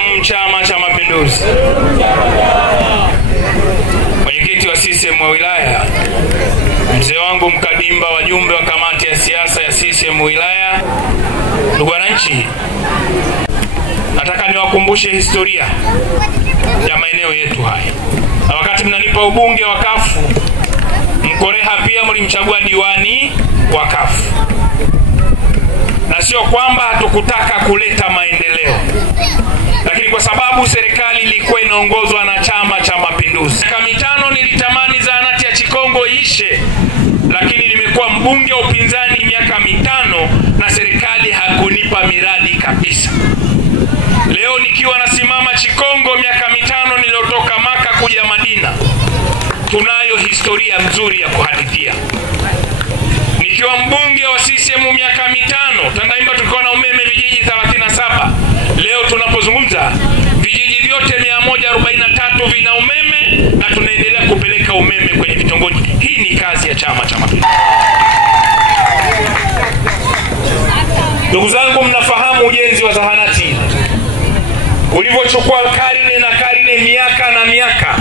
CCM Chama cha Mapinduzi. Mwenyekiti wa CCM wa wilaya, mzee wangu Mkadimba, wajumbe wa kamati ya siasa ya CCM wilaya, ndugu wananchi, nataka niwakumbushe historia ya maeneo yetu haya. Na wakati mnanipa ubunge wa Kafu, Mkoreha pia mlimchagua diwani wa Kafu. Na sio kwamba hatukutaka kuleta maendeleo, lakini kwa sababu serikali ilikuwa inaongozwa na Chama cha Mapinduzi. Miaka mitano nilitamani zahanati ya Chikongo ishe, lakini nimekuwa mbunge wa upinzani miaka mitano na serikali hakunipa miradi kabisa. Leo nikiwa nasimama Chikongo miaka mitano niliotoka Maka kuja Madina, tunayo historia nzuri ya kuhadithia. Nikiwa mbunge wa CCM miaka mitano, Tandahimba tulikuwa na umeme vijiji 37. Leo tunapozungumza vijiji vyote 143 vina umeme na tunaendelea kupeleka umeme kwenye vitongoji. Hii ni kazi ya Chama cha Mapinduzi. Ndugu zangu, mnafahamu ujenzi wa zahanati ulivyochukua karne na karne, miaka na miaka.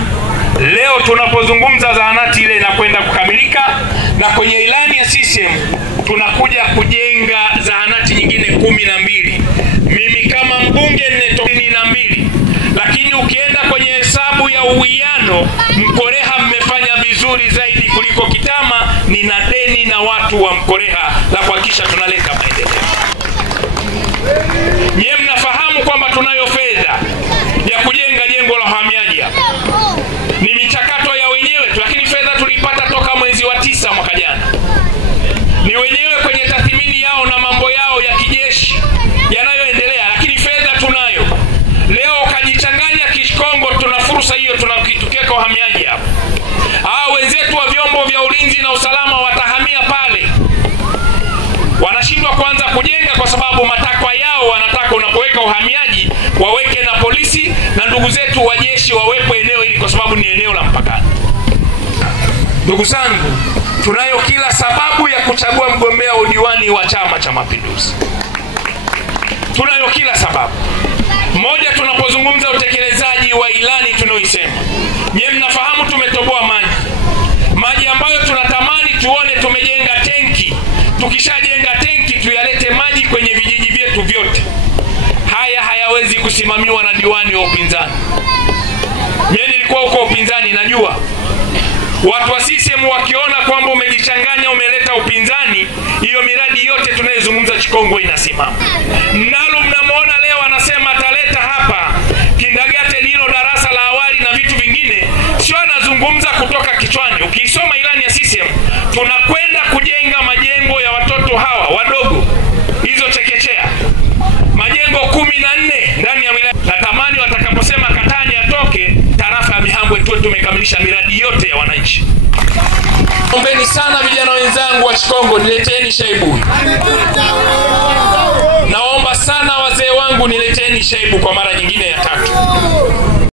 Leo tunapozungumza zahanati ile inakwenda kukamilika, na kwenye ilani ya CCM tunakuja kujenga zahanati nyingine 12. Mimi kama mbunge nimetoka 12. Lakini ukienda kwenye hesabu ya uwiano, Mkoreha mmefanya vizuri zaidi kuliko Kitama. Nina deni na watu wa Mkoreha la kuhakikisha tunaleta maendeleo. Nyie mnafahamu kwamba tunayo fedha ya kujenga jengo la uhamiaji hapa. Ni michakato ya wenyewe tu, lakini fedha tulipata toka mwezi wa 9 mwaka jana. Ni wenyewe kwenye tathmini yao na mambo yao ya kijeshi yanayoendelea, lakini fedha tunayo. Leo kajichanganya Chikongo, tuna fursa hiyo, tukiweka uhamiaji hapa. Hao wenzetu wa vyombo vya ulinzi na usalama watahamia pale. Wanashindwa kuanza kujenga kwa sababu matakwa yao wanataka unapoweka uhamiaji waweke na polisi na ndugu zetu wa jeshi wawepo eneo hili kwa sababu ni eneo la mpakani. Ndugu zangu, tunayo kila sababu ya kuchagua mgombea udiwani wa Chama cha Mapinduzi. Tunayo kila sababu. Moja, tunapozungumza utekelezaji wa ilani tunaoisema. Nyie mnafahamu tumetoboa maji ambayo tunatamani tuone tumejenga tenki. Tukishajenga tenki tuyalete maji kwenye vijiji vyetu vyote. Haya hayawezi kusimamiwa na diwani wa upinzani. Mimi nilikuwa huko upinzani, najua watu wa CCM wakiona kwamba umejichanganya, umeleta upinzani, hiyo miradi yote tunayozungumza Chikongo inasimama. Nalo mnamuona leo anasema ataleta hapa Kindagate hilo darasa la awali na vitu vingine, sio anazungumza kutoka kichwani. Ukisoma ilani ya CCM tunakwenda kujenga majengo ya watoto hawa wadogo, hizo chekechea, majengo 14 ndani ya wilaya. Natamani watakaposema Katani atoke, tarafa ya Mihambwe tuwe tumekamilisha miradi yote ya wananchi. Ombeni sana vijana wenzangu wa Chikongo, nileteni Shaibu. Naomba sana wazee wangu, nileteni Shaibu kwa mara nyingine ya 3.